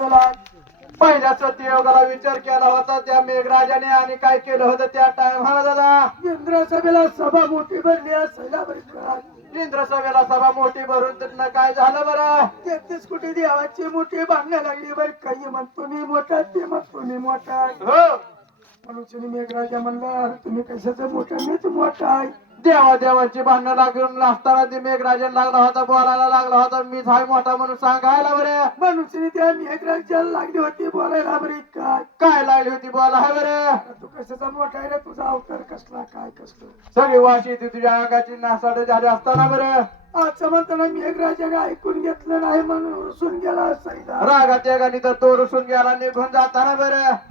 पहिल्या सत्ययुगाला विचार केला होता त्या मेघराजाने आणि काय केलं होतं त्या टायमाला दादा इंद्र सभेला सभा मोठी भरली असायला बरी इंद्र सभेला सभा मोठी भरून तिथनं काय झालं बरं 33 कोटी देवाची मोठी भांडणं लागली बरं काही म्हणतो मी मोठा ते म्हणतो मी मोठा हो मनुष्याने मेघराजा म्हणला अरे तुम्ही कशाचं मोठा मीच मोठा आहे देवाची भांडणं लागून असताना ते मेघराजन लागला होता बोलायला लागला होता मीच हाय मोठा म्हणून सांगायला बरं मनुष्याने त्या मेघराजाला लागली होती बोलायला बरी काय काय लागली होती बोला बरं तू कशाचा मोठा आहे रे तुझा अवतार कसला काय कसलं सगळी वाशी ती तुझ्या अंगाची नासाड झाली असताना बरं असं म्हणताना मेघराजाने ऐकून घेतलं नाही म्हणून रुसून गेला असायला रागात एकानी तर तो रुसून गेला निघून जाताना बरं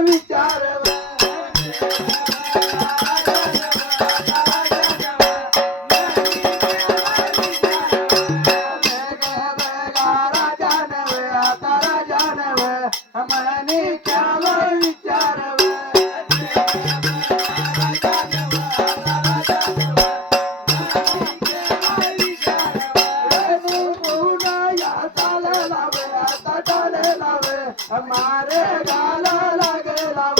विचार हमारे गाला लागला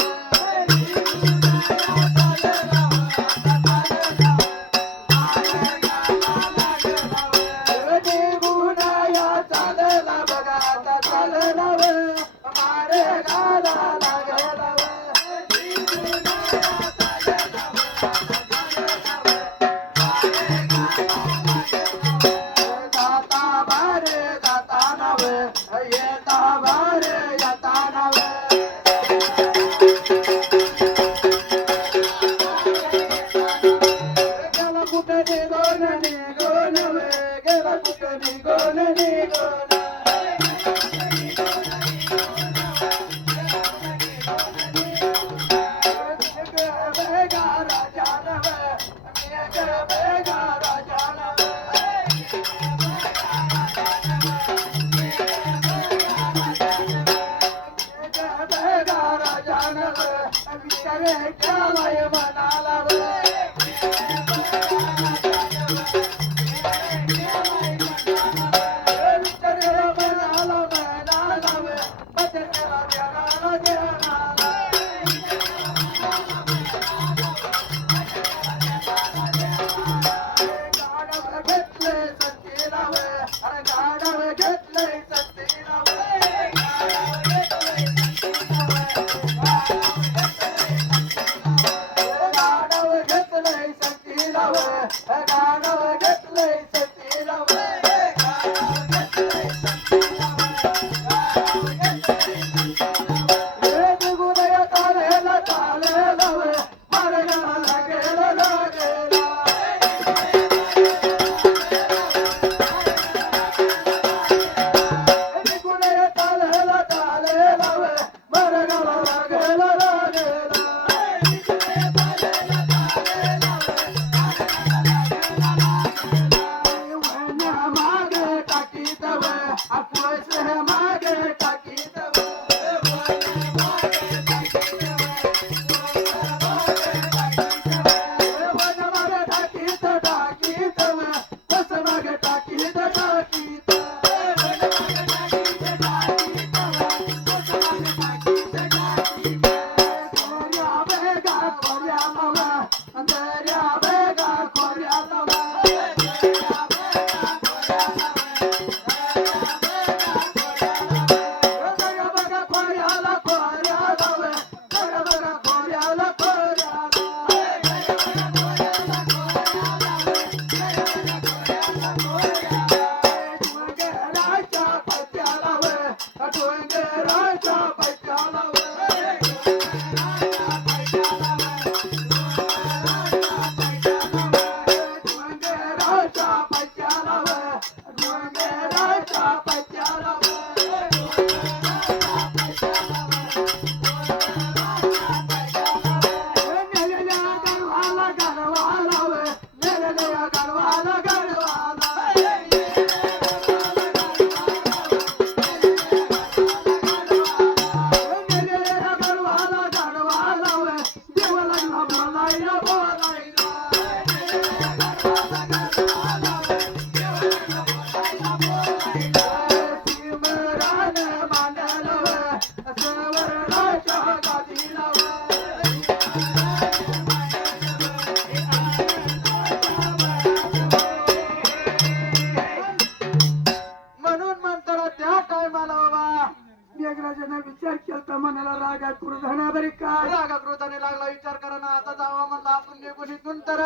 मनाला राग आहे क्रोधाना बरे काय रागा क्रोधाने लागला विचार करा ना आता जावा म्हणला आपण निघून इथून तर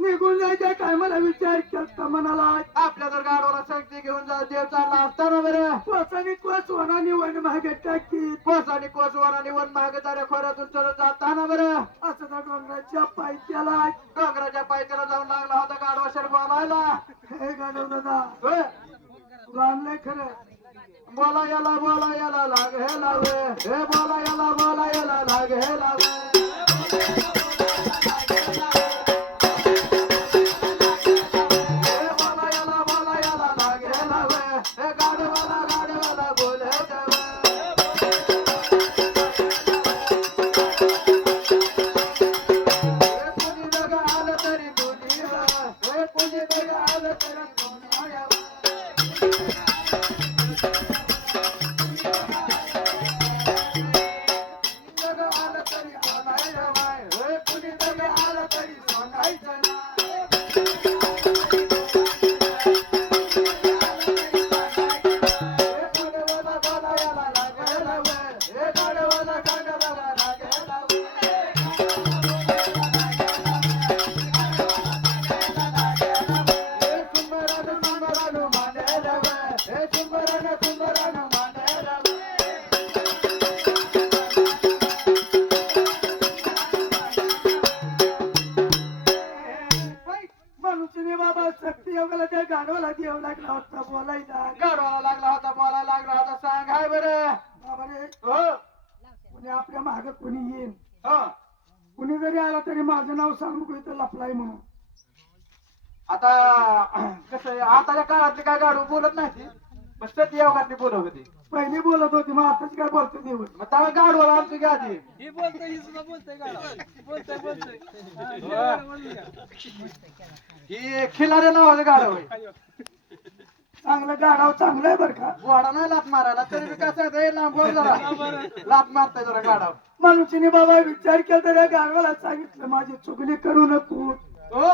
निघून जायच्या टायमाला विचार केलता मनाला आपल्या जर गाडवाला शक्ती घेऊन जा देव चालला असताना बरं कोसानी कोस वनानी वन मागे टाकी कोस आणि कोस वराने वन महागताऱ्या खोऱ्यातून चढत जाताना बरं असं त्या डोंगराच्या पायथ्याला डोंगराच्या पायथ्याला जाऊन लागला होता गाडवा शर बोलायला हे गाडव दादा होय. तुला आणलंय खरं बोला याला लाग हे लावे हे बोला याला लाग हे लावे हे बोला याला लाग हे लावे हे गाडवाला बोले जावे हे कोणी जग आलं तरी कोणी हे कोणी जग आलं तरी कोणी जग आलं तरी सोनायचं नाही हे कोणी जग आलं तरी सोनायचं नाही हे गाडवाला बोला याला लागायला वे हे गाडवाला गाडवाला लागायला वे हे सुंदरानं मांडायला वे हे सुंदरानं मांडायला वे मनुष्यने बाबा शक्ती योगाला त्या गाडवाला देव लागला होता बोलायला गाडवाला लागला होता बोलायला लागला होता सांग हाय बरं बाबा रे हो कोणी आपल्या माग कोणी येईल हो कुणी जरी आला तरी माझं नाव सांगू इथं लपलाय म्हणून आता कसं आहे आताच्या काळातली काय गाडू बोलत नाही ती पण सती योगातली बोलत होती पहिली बोलत होती मग आताच काय बोलतो देव मग तेव्हा गाडवाला आमची गादी ही खिलारे नावाचं गाडव आहे चांगलं गाडाव चांगलं आहे बरं का घोडा नाही लात मारायला तरी बी कसं आहे ते लांब बोल जरा लात मारताय जरा गाडाव मनुष्यने बाबा विचार केला तर या गाडवाला सांगितलं माझी चुगली करू नको हो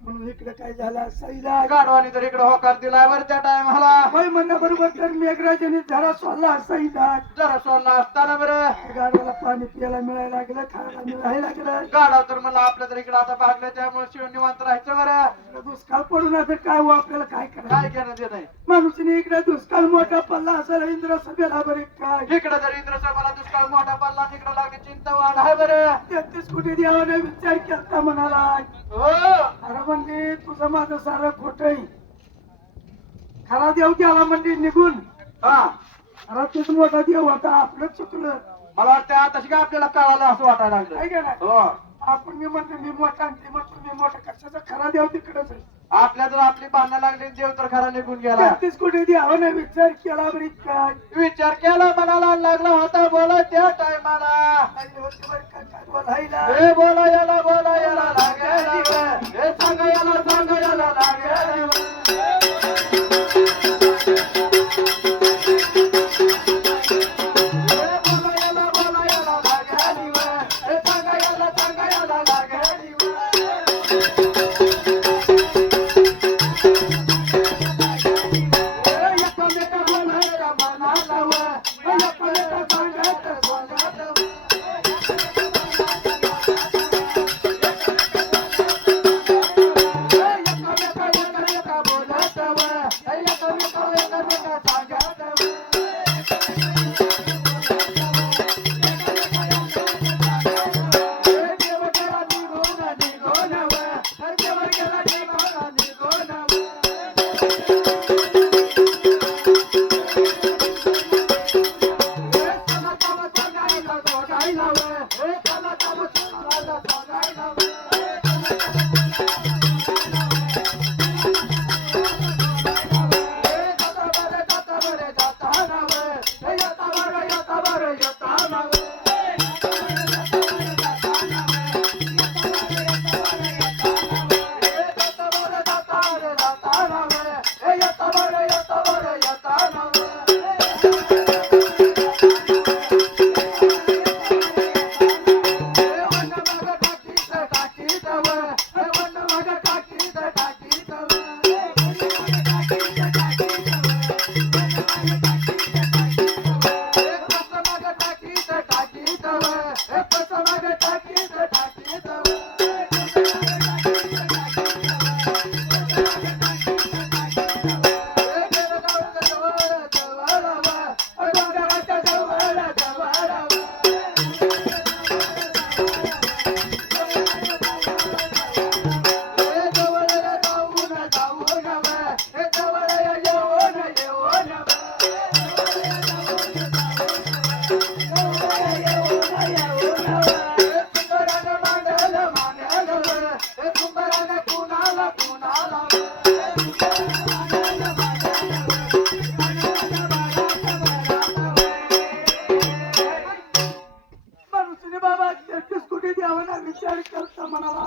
म्हणून इकडे काय झालं सैला गाडवानी तर इकडे होकार दिलाय बरं त्या टायमाला होय म्हणण्याबरोबर तर मेघराजाने जरा सोडला सैला जरा सोडला असताना बरं गाडवाला पाणी प्यायला मिळायला लागलं खायला मिळायला लागलं गाडाव तर मला आपल्या तर इकडे आता भागलं त्यामुळे शिव निवांत राहायचं बरं दुष्काळ पडून आता काय हो आपल्याला काय काय करायचं घेणं ते नाही मनुष्यने इकडे दुष्काळ मोठा पडला असेल इंद्र सभेला बरे काय इकडे जर इंद्रसभाला दुष्काळ मोठा पडला तिकडे लागली चिंता वाढ आहे बरं 33 कोटी देवाने विचार केला म्हणाला हो अरे म्हणजे तुझं माझं सारं खोट खरा देव गेला म्हणजे निघून हा अरे तूच मोठा देव आता आपलं चुकलं मला वाटतं आताशी काय आपल्याला कळालं असं वाटायला लागलं आहे का नाही हो आपण मी म्हणतो मी मोठा आणि ते म्हणतो मी मोठा कशाचा खरा देव तिकडच आहे आपल्या जर आपली भांडणं लागली देव तर खरा निघून गेला 33 कोटी देवाने विचार केला बरी काय विचार केला मनाला लागला होता बोला त्या टायमाला आईले होते बरं का काय बोलायला हे बोला याला लागेल हे सांगा याला लागेल माणूसने बाबा 33 कोटी द्यावा ना विचार करता म्हणाला